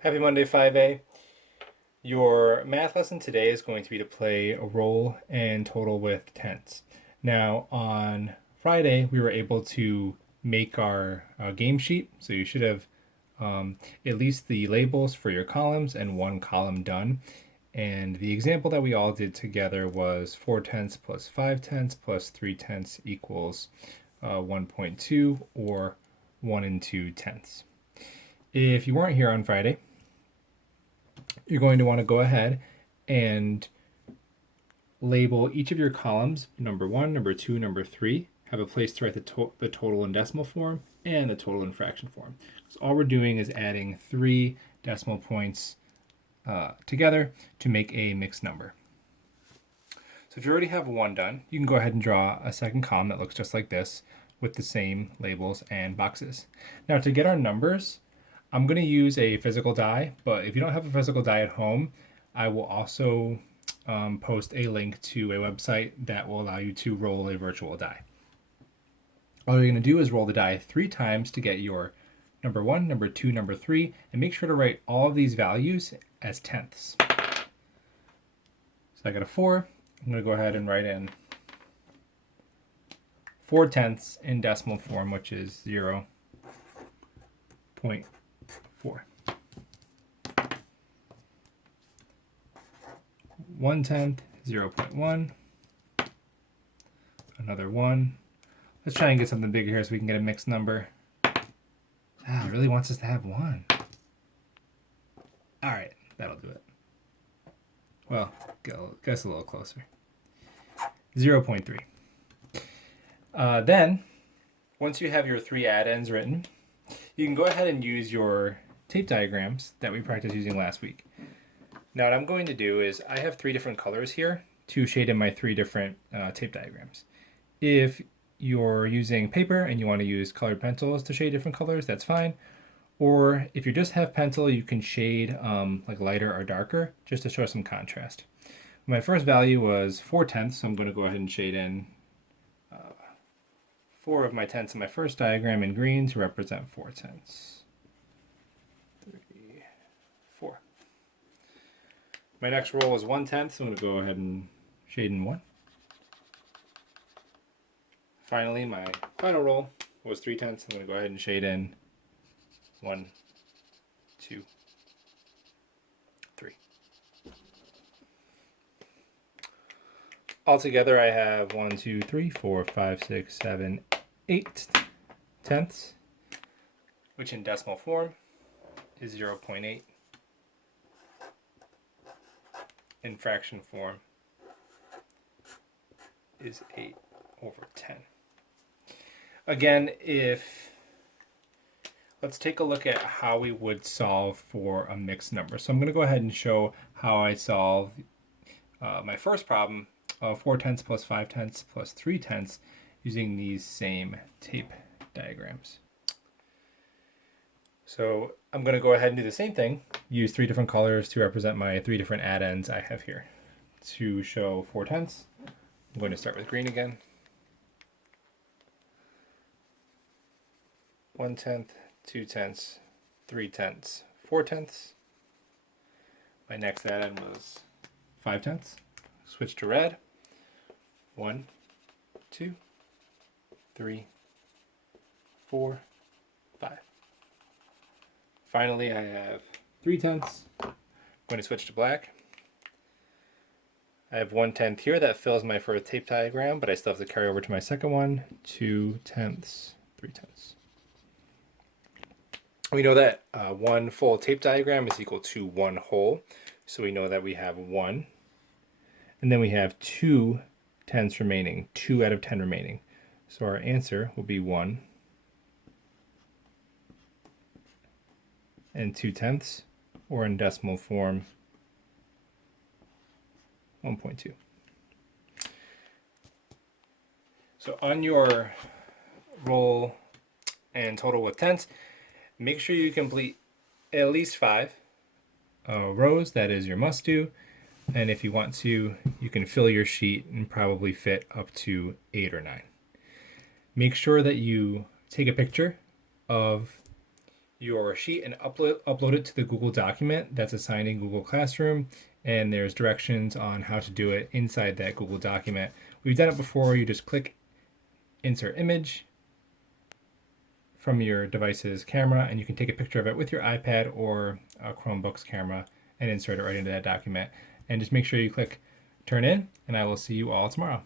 Happy Monday 5A. Your math lesson today is going to be to play a roll and total with tenths. Now, on Friday, we were able to make our game sheet, so you should have at least the labels for your columns and one column done. And the example that we all did together was 4 tenths plus 5 tenths plus 3 tenths equals 1.2 or 1 and 2 tenths. If you weren't here on Friday, you're going to want to go ahead and label each of your columns number 1, number 2, number 3. Have a place to write the total in decimal form and the total in fraction form. So all we're doing is adding 3 decimal points together to make a mixed number. So if you already have one done, you can go ahead and draw a second column that looks just like this with the same labels and boxes. Now to get our numbers, I'm going to use a physical die, but if you don't have a physical die at home, I will also post a link to a website that will allow you to roll a virtual die. All you're going to do is roll the die 3 times to get your number 1, number 2, number 3, and make sure to write all of these values as tenths. So I got a 4. I'm going to go ahead and write in 4 tenths in decimal form, which is 0.4. 1 tenth, 0.1, another 1. Let's try and get something bigger here so we can get a mixed number. It really wants us to have 1. All right, that'll do it. Well, guess a little closer. 0.3. Then, once you have your 3 add-ins written, you can go ahead and use your tape diagrams that we practiced using last week. Now what I'm going to do is I have 3 different colors here to shade in my 3 different tape diagrams. If you're using paper and you want to use colored pencils to shade different colors, that's fine. Or if you just have pencil, you can shade like lighter or darker just to show some contrast. My first value was 4 tenths, so I'm going to go ahead and shade in 4 of my tenths in my first diagram in green to represent 4 tenths. 3, 4. My next roll is 1 tenth, so I'm going to go ahead and shade in 1. Finally, my final roll was 3 tenths. I'm going to go ahead and shade in 1, 2, 3. Altogether, I have 1, 2, 3, 4, 5, 6, 7, 8 tenths, which in decimal form is 0.8. In fraction form is 8 over 10. Again, let's take a look at how we would solve for a mixed number. So I'm going to go ahead and show how I solve my first problem of 4 tenths plus 5 tenths plus 3 tenths using these same tape diagrams. So I'm going to go ahead and do the same thing, use 3 different colors to represent my 3 different add-ins I have here. To show 4 tenths, I'm going to start with green again. 1 tenth, 2 tenths, 3 tenths, 4 tenths. My next add-in was 5 tenths. Switch to red. 1, 2, 3, 4, 5. Finally, I have 3 tenths. I'm going to switch to black. I have 1 tenth here that fills my first tape diagram, but I still have to carry over to my second one. 2 tenths, 3 tenths. We know that 1 full tape diagram is equal to 1 whole, so we know that we have 1. And then we have 2 tenths remaining, 2 out of 10 remaining. So our answer will be 1 and 2 tenths, or in decimal form, 1.2. So on your roll and total with tenths, make sure you complete at least 5 rows. That is your must do. And if you want to, you can fill your sheet and probably fit up to 8 or 9. Make sure that you take a picture of your sheet and upload it to the Google document that's assigned in Google Classroom. And there's directions on how to do it inside that Google document. We've done it before. You just click Insert Image from your device's camera, and you can take a picture of it with your iPad or a Chromebook's camera and insert it right into that document. And just make sure you click Turn In, and I will see you all tomorrow.